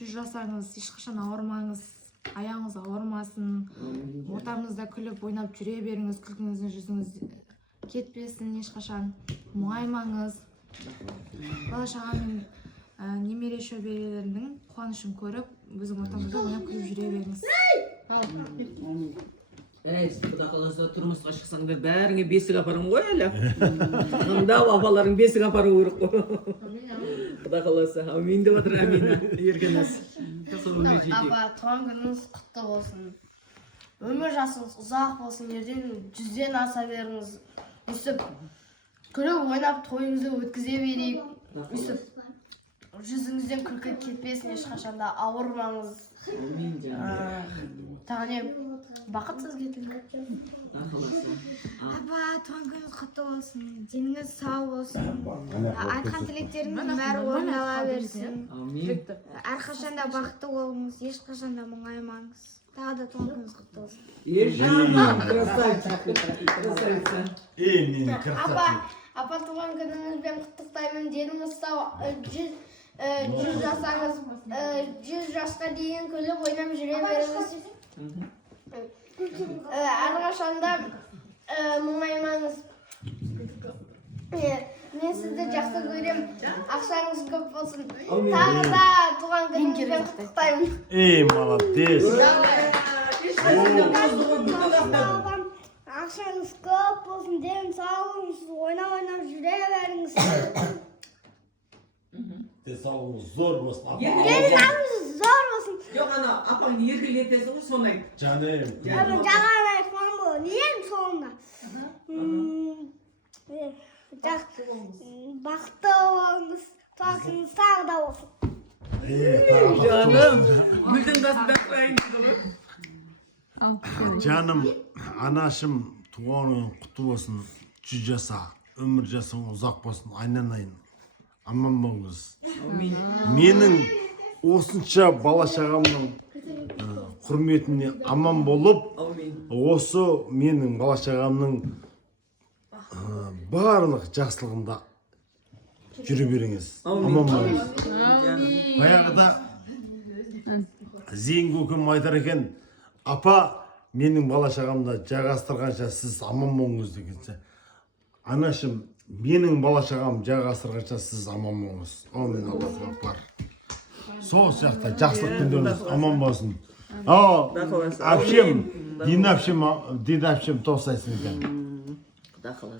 жүз жасаңыз, ешқашан ауырмаңыз, аяғыңыз ауырмасын, ортамызда күліп ойнап жүре беріңіз, күлкіңіздің жүзіңіз кетпесін, ешқашан мұңаймаңыз. Бала шағамен немере шөберелердің қуанышын көріп, біздің ортамызда ойнап күліп жүре беріңіз. Құда қаласа тұрмысқа шықсаңдар бәріңе бесік апарың ғой әлі. Мында апаларың бесік апарың керек қой. Құда қаласа. Амин деп отыр, Амина. Ергенес. Апа, туған күніңіз құтты болсын. Өмір жасыңыз ұзақ болсын. Ертең 100-ден аса беріңіз. Өстіп күліп ойнап тойыңызды өткізе берейік. Өстіп жүзіңізден күлкі кетпесін, ешқашанда ауырмаңыз. Тағы не бақытсыз кетіңіз. Апа, туған күніңіз құтты болсын, деніңіз сау болсын, айтқан тілектеріңіздің бәрі орындала берсін. Әрқашанда бақытты болыңыз, ешқашанда мұңаймаңыз. Тағы да туған күніңіз құтты болсын. Ержан, красавица. Апа, туған күніңізбен құттықтаймын. Деніңіз сау, 100 жасаңыз, 100 жасқа дейін күліп ойнап жүре беріңіз. Әрқашанда мұңаймаңыз. Мен сізді жақсы көрем. Ақшаңыз көп болсын. Тағы да туған күніңізбен құттықтаймын. Молодец. Ақшаңыз көп болсын, ден сау болыңыз, ойнап жүре беріңіз. Денсаулығыңыз зор болсын. Денсаулығыңыз зор болсын. Жоқ, ана, апаң ергілетесің ғой, соны айт. Жаным. Жаңа айтқан бұл, нең соңында? Бақытты болыңыз, туғаныңыз сау да болсын. Жаным, гүлдің қасында тұрайын дейді ғой. Жаным, анашым туғаның құтты болсын. 100 жаса, өмір жасың ұзақ болсын, айналайын. Аман болыңыз. Менің осынша бала шағамның құрметіне аман болып, осы менің бала шағамның барлық жақсылығында жүре беріңіз. Аман болыңыз. Баяғыда Зейін көкем айтар екен, апа, менің бала шағамда жағастырғанша сіз аман болыңыз дегенше. Анашым, менің бала шағам жағастырғанша сіз аман болыңыз. Амин, Аллаху акбар. Сол сияқты жақсылық күндеріңіз аман болсын. Әпшем, Дин әпшем тосайсын екен.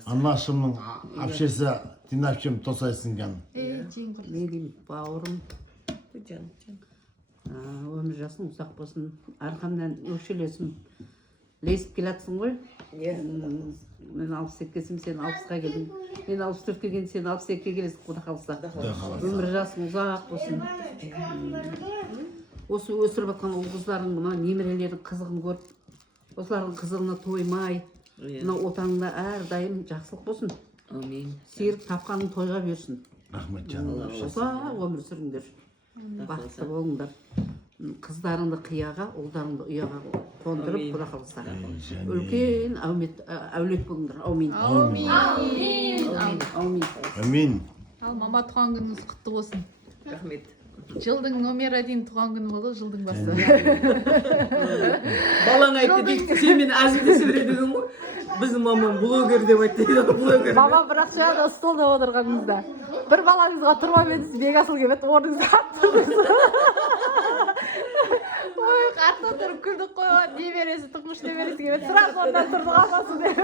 Анашымның әпшесі Дин әпшем тосайсын екен. Менің бауырым, өмір жасың ұзақ болсын, арқамнан өкшелесім, лесіп келатсың ғой. Мен 62-сім, сен 60-ға келдің. Мен 64-ге келген, сен 62-ге келесің, құда қалса. Өмір жасың ұзақ болсын. Осы өсіріп атқан ұл қыздарың, мына немерелердің қызығын көріп, осылардың қызығына тоймай, мына отаңда әрдайым жақсылық болсын. Серік тапқаның тойға берсін. Рахмет жаным. Ұзақ өмір сүріңдер. Бақытты болыңдар. Қыздарыңды қияға, ұлдарыңды ұяға қондырып, құда қалса. Үлкен әулет болыңдар. Аумин. Амин. Ал мама туған күніңіз құтты болсын. Рахмет. Жылдың номері дейін туған күні болды, жылдың басы. Балаң айтты дейді, сен мені әзілдесе береді ғой. Біздің мамам блогер деп айтты. Мама бірақ жаңа столда отырғаныңызда бір балаңызға тұрмап едіңіз, бекасыл келіп орныңызға аттыңыз. Ой, қатты отырып күлдік қой, немересі, тұңғыш немересі келіп сразу орнынан тұрды қалмасын деп.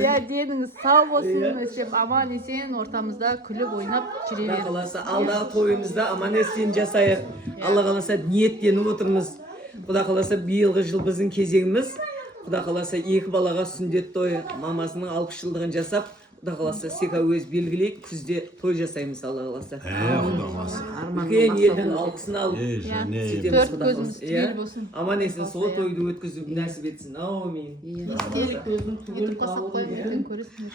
Иә, деніңіз сау болсын, өстіп аман есен ортамызда күліп ойнап жүре беріңіз. Қаласа алдағы тойымызда аман есен жасайық. Алла қаласа ниеттеніп отырмыз. Құда қаласа биылғы жыл біздің кезегіміз. Құда қаласа 2 балаға сүндет тойы, мамасының 60 жылдығын жасап, құда қаласа сека өз белгілейік, күзде той жасаймыз Алла қаласа. Құда қаласа. Үлкен елдің алқысын алып, Төрт көзіміз түгел болсын. аман есен сол тойды өткізіп нәсіп етсін. Аумин. Естелік қосып қойып ертең көресің.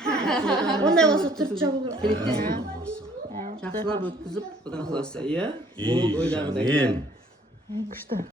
Ондай болса түрт жабу керек. Жақсылап өткізіп, Құда қаласа, иә? Ол ойлағыдай. Күшті.